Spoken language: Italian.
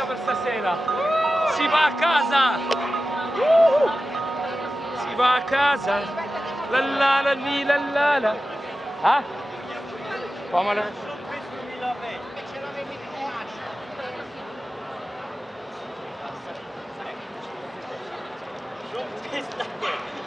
finita per stasera. Si va a casa. Si va a casa. La la la li la la la. Ah? Fammela. Questa